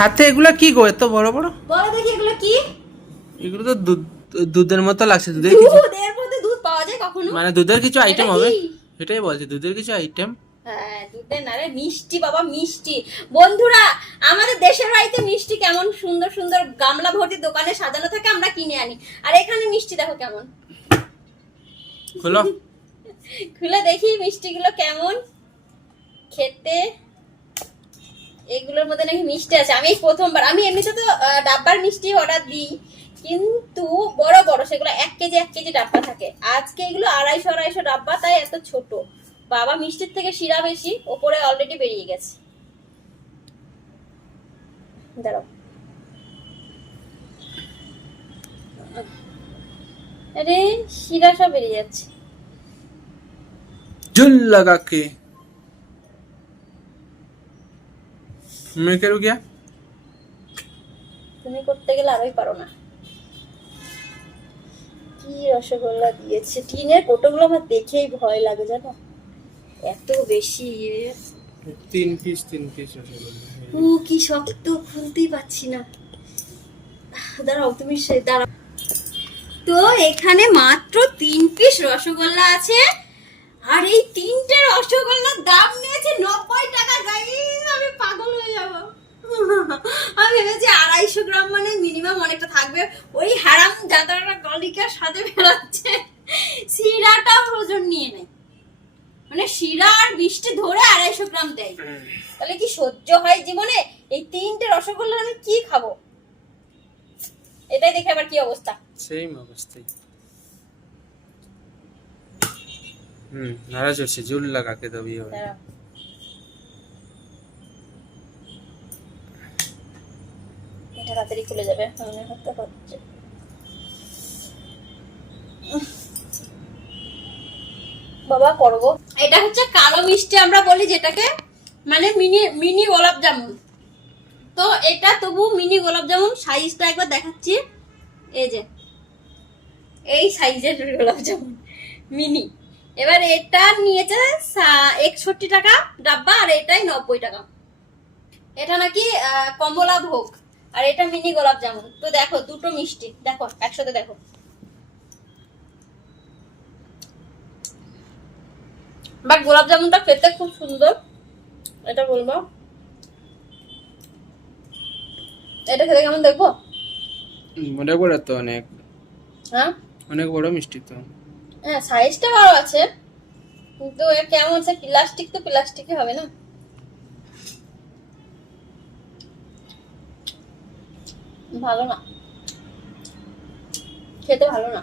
হাতে এগুলো কি গো এত বড় বড়? বলো দেখি এগুলো কি? এগুলো তো দুধের মতো লাগছে। দুধ এর মধ্যে দুধ পাওয়া যায় কখনো? মানে দুধের কিছু আইটেম এটা হবে, কি? এটাই বলছি, দুধের কিছু আইটেম। হ্যাঁ দুধের না রে, মিষ্টি বাবা, মিষ্টি। বন্ধুরা, আমাদের দেশের বাড়িতে মিষ্টি কেমন সুন্দর সুন্দর গামলা ভর্তি দোকানে সাজানো থাকে, আমরা কিনে আনি। আর এখানে মিষ্টি দেখো কেমন। খোলো। খুলে দেখি মিষ্টিগুলো কেমন খেতে। এগুলোর মধ্যে নাকি মিষ্টি আছে। আমি প্রথমবার, আমি এমনিতে তো ডাব্বার মিষ্টি অর্ডার দিই, কিন্তু বড় বড় সেগুলো 1 কেজি 1 কেজি ডাব্বা থাকে। আজকে এগুলো 250 ডাব্বা, তাই এত ছোট। বাবা, মিষ্টির থেকে শিরা বেশি, ওপরে অলরেডি বেরিয়ে গেছে। দাঁড়াও, আরে শিরা সব বেরিয়ে যাচ্ছে। झूल लगा के मैं करूँ क्या? তুমি করতে গেলে আরোই পারো না। কি রসগোল্লা দিয়েছে! টিনের কোটোগুলো আমার দেখেই ভয় লাগে, জানো, এত বেশি। 3 পিস কি শক্ত, খুলতেই পাচ্ছি না। দাঁড়াও, তুমি দাঁড়াও। তো এখানে মাত্র 3 পিস রসগোল্লা আছে, আর এই 3টে রসগোল্লার দাম নিয়েছে 90 টাকা। গাইস, আমি পাগল হয়ে যাব। আমি ভেবেছি 250 গ্রাম মানে মিনিমাম অনেকটা থাকবে। ওই হারাম জাদারা গলিকার সাথে বেরোচ্ছে, শিরাটা ওজন নিয়ে নেয়, মানে শিরা আর মিষ্টি ধরে 250 গ্রাম দেয়। তাহলে কি সহ্য হয় জীবনে? এই 3টে রসগোল্লা আমি কি খাবো? এটাই দেখে আবার কি অবস্থা। সেম অবস্থাই। নারাজ হচ্ছে, ঝুল লাগা কে দবি হবে। এটা তাড়াতাড়ি খুলে যাবে মনে হতে হচ্ছে। বাবা করবো। এটা হচ্ছে কালো মিষ্টি আমরা বলি যেটাকে, মানে মিনি মিনি গোলাপ জামুন। তো এটা তবু মিনি গোলাপ জামুন। সাইজটা একবার দেখাচ্ছি, এই যে এই সাইজের গোলাপ জামুন মিনি। এবার এটা নিয়েছে 61 টাকা ডাব্বা, আর এটাই 90 টাকা। এটা নাকি কমলা ভোগ, আর এটা মিনি গোলাপ জামুন। তো দেখো দুটো মিষ্টি, দেখো একসাথে দেখো। বাট গোলাপ জামুনটা খেতে খুব সুন্দর, এটা বলবো। এটা খেতে কেমন দেখবো? অনেক বড় তো, অনেক হ্যাঁ অনেক বড় মিষ্টি তো। হ্যাঁ সাইজটা বড় আছে, কিন্তু এর কেমন আছে, প্লাস্টিক তো প্লাস্টিকই হবে না। ভালো না, খেতে ভালো না।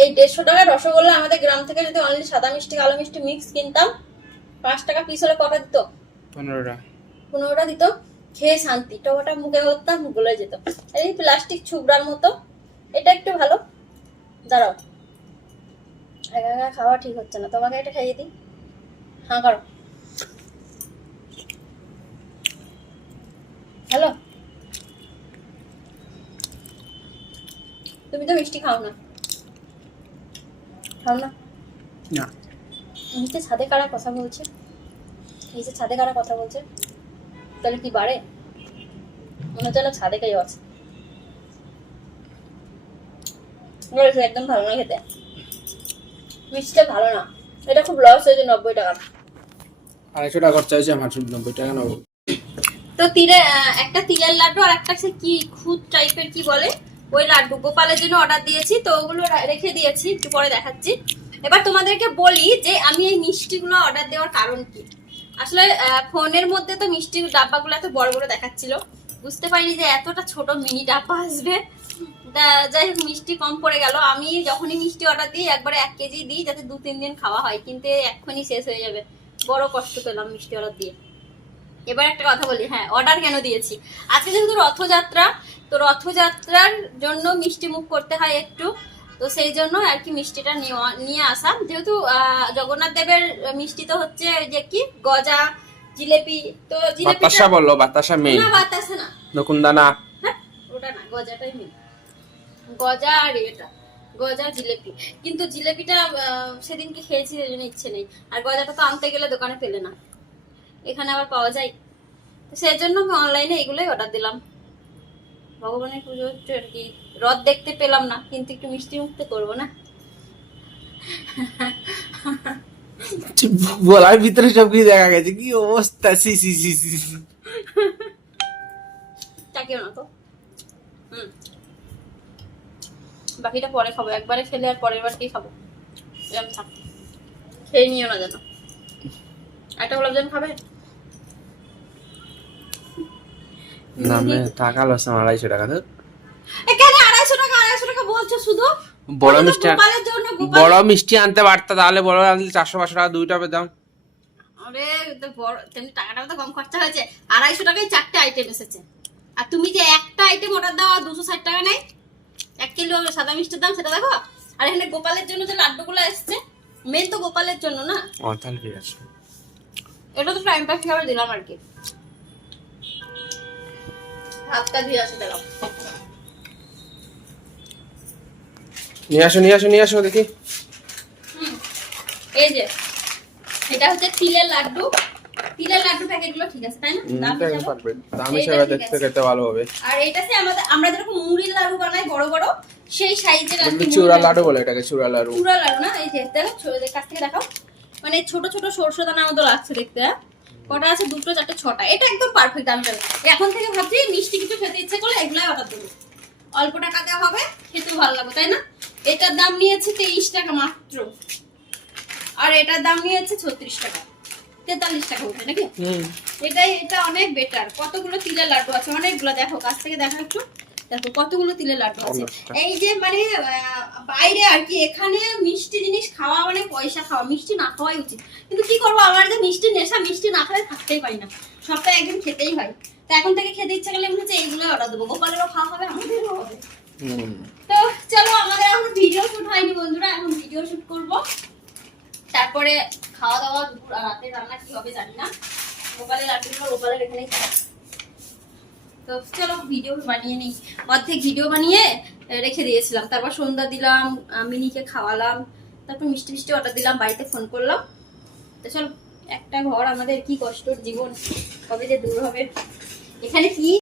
এই 150 টাকার রসগোল্লা আমাদের গ্রাম থেকে যদি অনলি সাদা মিষ্টি কালো মিষ্টি মিক্স কিনতাম, 5 টাকা পিস হলে কটা দিত? 15টা দিত। খেয়ে শান্তি, টবাটা মুখে করতাম, গলে যেত। এই প্লাস্টিক ছুবড়ার মতো। এটা একটু ভালো। দাঁড়াও, একা একা খাওয়া ঠিক হচ্ছে না, তোমাকে এটা খাইয়ে দিই। হ্যাঁ করো। হ্যালো, তুমি তো মিষ্টি খাও না, খাও না? না। নিচে ছাদে কারা কথা বলছে? নিচে ছাদে কারা কথা বলছে? তাহলে কি বাড়ে? মনে হচ্ছে না ছাদে কেউ আছে। একদম ভালো না খেতে, মিষ্টিটা ভালো না। এটা খুব লস হয়েছে 90 টাকা। 250 টাকা খরচা হয়েছে আমার, 90 টাকা নেবো। তো একটা তিলের লাড্ডু আর একটা কি খুদ টাইপের কি বলে, ওই লাড্ডু গোপালের জন্য অর্ডার দিয়েছি। তো ওগুলো রেখে দিয়েছি, একটু পরে দেখাচ্ছি। এবার তোমাদেরকে বলি যে আমি এই মিষ্টিগুলো অর্ডার দেওয়ার কারণ কি। আসলে ফোনের মধ্যে তো মিষ্টির ডাব্বাগুলো এত বড় বড় দেখাচ্ছিল, বুঝতে পারিনি যে এতটা ছোট মিনি ডাব্বা আসবে। যাই হোক, মিষ্টি কম পড়ে গেল। আমি যখনই মিষ্টি অর্ডার দিই একবারে 1 কেজি দিই, যাতে 2-3 দিন খাওয়া হয়, কিন্তু এক্ষুনি শেষ হয়ে যাবে। বড় কষ্ট পেলাম মিষ্টি অর্ডার দিয়ে। এবার একটা কথা বলি, হ্যাঁ অর্ডার কেন দিয়েছি। আজকে যেহেতু রথযাত্রা, তো রথযাত্রার জন্য মিষ্টি মুখ করতে হয় একটু, তো সেই জন্য আর কি মিষ্টিটা নিয়ে আসা। যেহেতু জগন্নাথ দেবের মিষ্টি তো হচ্ছে যে কি গজা জিলেপি। তো বাতাসা বলো, বাতাসা মেইন। না বাতাসা না, নকুন্দানা। হ্যাঁ ওটা না, গজাটাই মেইন। গজা আর এটা গজা জিলেপি। কিন্তু জিলেপিটা সেদিনকে খেয়েছি, সেই জন্য ইচ্ছে নেই। আর গজাটা তো আনতে গেলে দোকানে পেলে না। এখানে আবার পাওয়া যায়, তো সেই জন্য আমি অনলাইনে এগুলোই অর্ডার দিলাম। ভগবানের পুজো হচ্ছে আর কি, রথ দেখতে পেলাম না, কিন্তু একটু মিষ্টি মুখতে করবো না। বলার ভিতরে সব কিছু দেখা গেছে, কি অবস্থা, সি সি সি সি সি। চাকিও না তো। বাকিটা পরে খাবো, একবারে খেলে আর পরের বার কি খাবো, এরকম থাক, খেয়ে নিও না যেন। একটা গোলাপজাম খাবে? নামে টাকা লস 250 টাকা। তো এখানে 250 টাকা বলছো শুধু? বড় ওটা তো মিষ্টি, গোপালের জন্য, বড় মিষ্টি আনতে পারতা, তাহলে বড় আনলে 400-500 টাকা দুইটা দাম। আরে তো বড় তেমনি টাকাটা তো কম খরচা হয়েছে। 250 টাকায় 4টে আইটেম এসেছে, আর তুমি যে একটা আইটেম অর্ডার দাও 260 টাকা নেই। 1 কিলো সাদা মিষ্টির দাম সেটা দেখো। আর এখানে গোপালের জন্য যে লাড্ডুগুলো এসেছে, মেন তো গোপালের জন্য না। ও তাহলে ঠিক আছে। এটা তো টাইম পাস হিসাবে দিলাম আর কি। হাতটা দিয়ে আসি দিলাম। নিয়ে আসো দেখি। এই যে এটা হচ্ছে তিলের লাড্ডু। তিলের লাড্ডু প্যাকেটগুলো ঠিক আছে তাই না? দাম হিসাবে? দাম হিসাবে দেখতে খেতে ভালো হবে। আর এটাতে আমরা যেরকম মুড়ির লাড্ডু বানাই বড় বড়, সেই সাইজের আর কি চূড়া লাড্ডু বলে এটাকে, চূড়া লাড্ডু। চূড়া লাড্ডু না, এই যে দেখো কাছ থেকে দেখাও, মানে ছোট ছোট সরষে দানার মতো লাগছে দেখতে। কটা আছে? 2, 4, 6টা। এটা একদম পারফেক্ট। আমি এখন থেকে ভাবছি মিষ্টি কিছু খেতে ইচ্ছে করলে এগুলাই অর্ডার দেবো, অল্প টাকা দেওয়া হবে, খেতেও ভালো লাগবে তাই না? এটার দাম নিয়েছে 23 টাকা মাত্র, আর এটার দাম নিয়েছে 36 টাকা, 43 টাকা উঠে নাকি? এটা অনেক বেটার। কতগুলো তিলের লাড্ডু আছে, অনেকগুলো। দেখো কাছ থেকে দেখো একটু, দেখো কতগুলো তিলের লাড্ডু আছে। এই যে মানে বাইরে আর কি, এখানে মিষ্টি জিনিস খাওয়া মানে পয়সা খাওয়া, মিষ্টি না খাওয়াই উচিত। কিন্তু কি করবো, আমার যে মিষ্টি নেশা, মিষ্টি না খেলে থাকতেই পারি না, সপ্তাহে একদিন খেতেই হয়। তো এখন থেকে খেতে ইচ্ছা করলে মনে হচ্ছে এইগুলো অর্ডার দেবো, গোপালেরও খাওয়া হবে, আমাদেরও হবে। তো চলো, আমাদের এখন ভিডিও শুট হয়নি বন্ধুরা, এখন ভিডিও শুট করবো, তারপরে খাওয়া দাওয়া, দুপুর আর রাতে রান্না কি হবে জানি না। গোপালের লাড্ডুগুলো গোপালের এখানেই খাওয়া। তো চলো ভিডিও বানিয়ে নিই। অর্ধেক ভিডিও বানিয়ে রেখে দিয়েছিলাম, তারপর সন্ধ্যা দিলাম, মিনিকে খাওয়ালাম, তারপর মিষ্টি মিষ্টি অর্ডার দিলাম, বাড়িতে ফোন করলাম। তো চলো, একটা ঘর আমাদের কি কষ্টর জীবন, কবে যে দূর হবে। এখানে কি